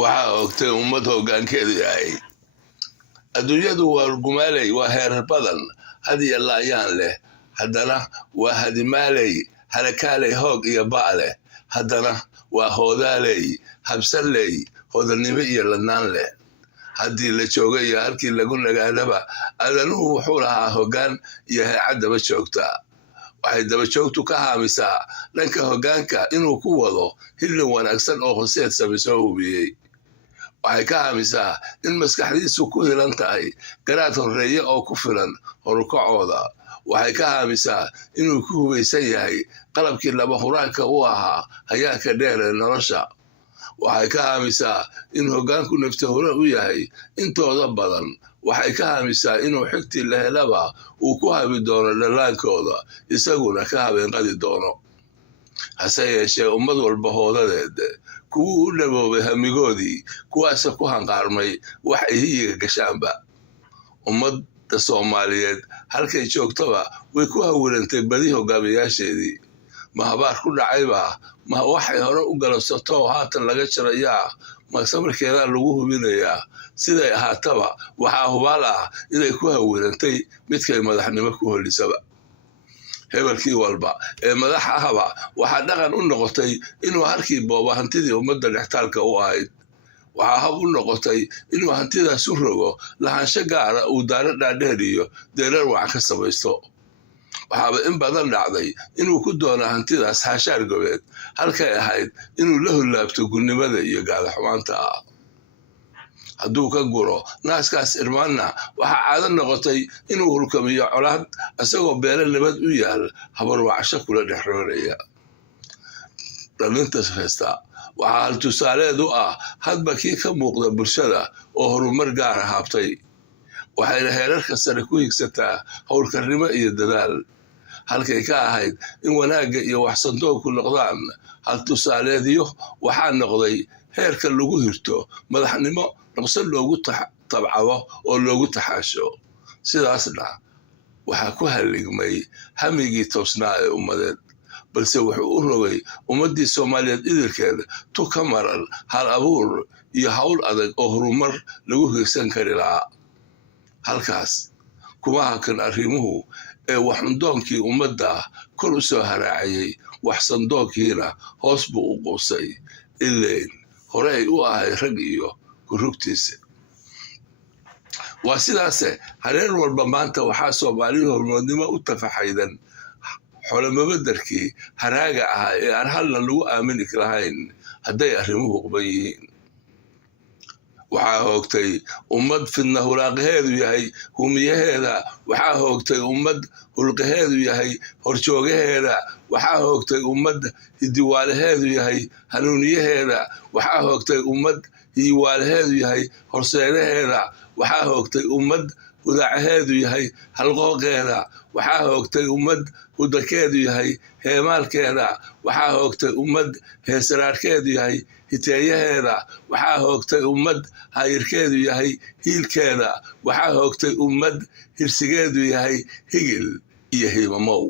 waxaa ogtay ummad hoggaankeedu yahay adduunyadu waa argumaaley waa heerar badan had iyo laayaan leh haddana waa hadimaaley halakaaley hoog iyo ba' leh haddana waa hoodaaley habsanley hodannimo iyo ladnaan leh haddii la jooga iyo halkii lagu nagaadaba aadanuhu wuxuu lahaa hoggaan iyo heecad daba joogta waxay daba joogtu ka haamisaa dhanka hoggaanka inuu ku wado hillin wanaagsan oo hoseed sami soo hubiyey waxay ka haamisaa in maskaxdiisu ku hilan tahay garaad horreeye oo ku filan horukacooda waxay ka haamisaa inuu ku hubaysan yahay qalabkii laba huraanka u ahaa hayaanka dheer ee nolosha waxay ka haamisaa in hoggaanku nafta hore u yahay intooda badan waxay ka haamisaa inuu xigtii la helaba uu ku habi doono dhallaankooda isaguna ka habeenqadi doono hase yeeshee ummad walba hoodadeed kuwuu u dhaboobay hamigoodii kuwaase ku hanqaarmay wax ay hiyiga gashaanba ummadda soomaaliyeed halkay joogtaba way ku hawilantay badi hogaamiyaasheedii ma habaar ku dhacayba ma waxay hore u galabsato haatan laga jarayaa ma samarkeedaa lagu hubinayaa siday ahaataba waxaa hubaal ah inay ku hawilantay midkay madaxnimo ku holisaba hebelkii walba ee madax ahaba waxaa dhaqan u noqotay inuu halkii booba hantidii ummadda dhextaalka u ahayd waxaa hab u noqotay inuu hantidaas u rogo lahaansho gaara uu daaro dhaadheer iyo deerar wacan ka samaysto waxaaba in badan dhacday inuu ku doono hantidaas haashaar gobeed halkay ahayd inuu la hullaabto gudnimada iyo gaadaxumaanta ah hadduu ka guro naaskaas irmaanna waxaa caado noqotay inuu hulkamiyo colaad isagoo beelo nabad u yaal habarwacasho kula dhex rooraya dhalintas haysta waxaa hal tusaaleed u ah hadba kii ka muuqda bulshada oo horumar gaara haabtay waxayna heerarka sare ku higsataa howlkarnimo iyo dadaal halkay ka ahayd in wanaagga iyo waxsandoogku noqdaan hal tusaaleedyo waxaa noqday heerka lagu hirto madaxnimo dhaqso loogu tabcado oo loogu taxaasho sidaasna waxaa ku halligmay hamigii toosnaa ee ummadeed balse wuxuu u rogay ummaddii soomaaliyeed idilkeed tu ka maran hal abuur iyo hawl adag oo horumar lagu higsan kari lahaa halkaas kuma hakan arrimuhu ee waxundoonkii ummadda kor u soo haraacayay waxsandoonkiina hoos buu u quusay ileen hore ay u ahayd rag iyo kurugtiisa waa sidaase hareer walba maanta waxaa soomaaliya hormoodnimo u tafaxaydan xolomabadarkii haraaga ahaa ee aan halna lagu aamini lahayn hadday arrimuhu quban yihiin waxaa hoogtay ummad fidna hulaaqaheedu yahay humiyaheeda waxaa hoogtay ummad hulqaheedu yahay horjoogaheeda waxaa hoogtay ummad hidiwaalaheedu yahay hanuuniyaheeda waxaa hoogtay ummad hiyiwaalaheedu yahay horseedaheeda waxaa hoogtay ummad hudaacaheedu yahay halqooqeeda waxaa hoogtay ummad hudakeedu yahay heemaalkeeda waxaa hoogtay ummad heesaraarkeedu yahay hiteeyaheeda waxaa hoogtay ummad hayirkeedu yahay hiilkeeda waxaa hoogtay ummad hirsigeedu yahay higil iyo hiimamow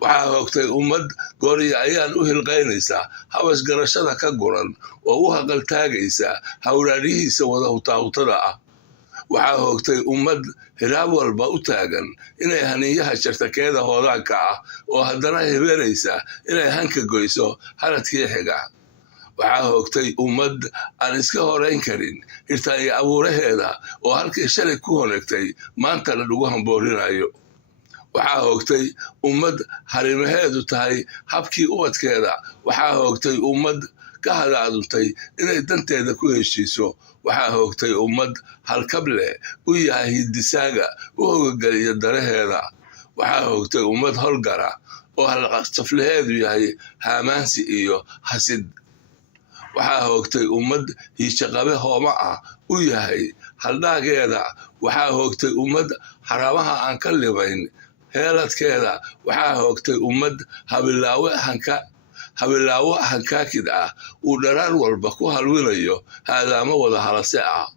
waxaa hoogtay ummad gooriya ayaan u hilqaynaysaa habas garashada ka guran oo u haqaltaagaysa hawraarihiisa wada hutahutada ah waxaa hoogtay ummad hiraab walba u taagan inay haniyaha jartakeeda hoodaanka ah oo haddana hebeeraysa inay hanka goyso haladkii xiga waxaa hoogtay ummad aan iska horayn karin hirtaan iyo abuuraheeda oo halkii shalay ku honegtay maantana lagu hamboorinayo waxaa hoogtay ummad harimaheedu tahay habkii ubadkeeda waxaa hoogtay ummad ka hadaaduntay inay danteeda ku heshiiso waxaa hoogtay ummad halkable u yahay hidisaaga u hogageliya daraheeda waxaa hoogtay ummad holgara oo halqasaflaheedu yahay haamaansi iyo hasid waxaa hoogtay ummad hiishaqabe hooma ah u yahay haldhaageeda waxaa hoogtay ummad haramaha aan ka libayn heeladkeeda waxaa hoogtay ummad habilaawo hankaakid ah uu dharaar walba ku halwinayo haadaamo wada halase ah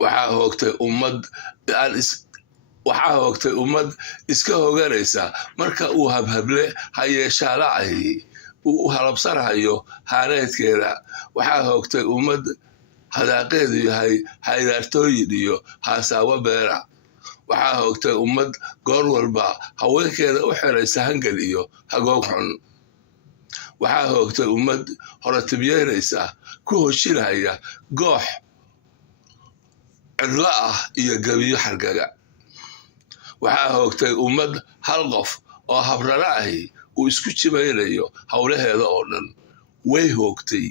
waxaa hoogtay ummad iska hoganaysa marka uu habhable hayeeshaala ahi uu u halabsanayo haaneedkeeda. Waxaa hoogtay ummad hadaaqeedu yahay haydaartooyin iyo haasaawo beera. Waxaa hoogtay ummad goor walba haweenkeeda u xiraysa hangel iyo hagoog xun. Waxaa hoogtay ummad horatibyeynaysa ku hoshinaya goox cidlo ah iyo gabiyo xargaga. Waxaa hoogtay ummad hal qof oo habrana ahi uu isku jimaynayo howlaheeda oo dhan. Way hoogtay.